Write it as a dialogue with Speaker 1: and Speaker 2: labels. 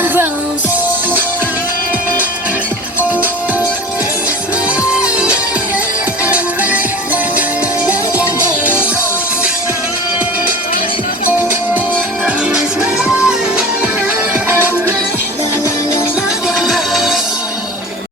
Speaker 1: Bang bang.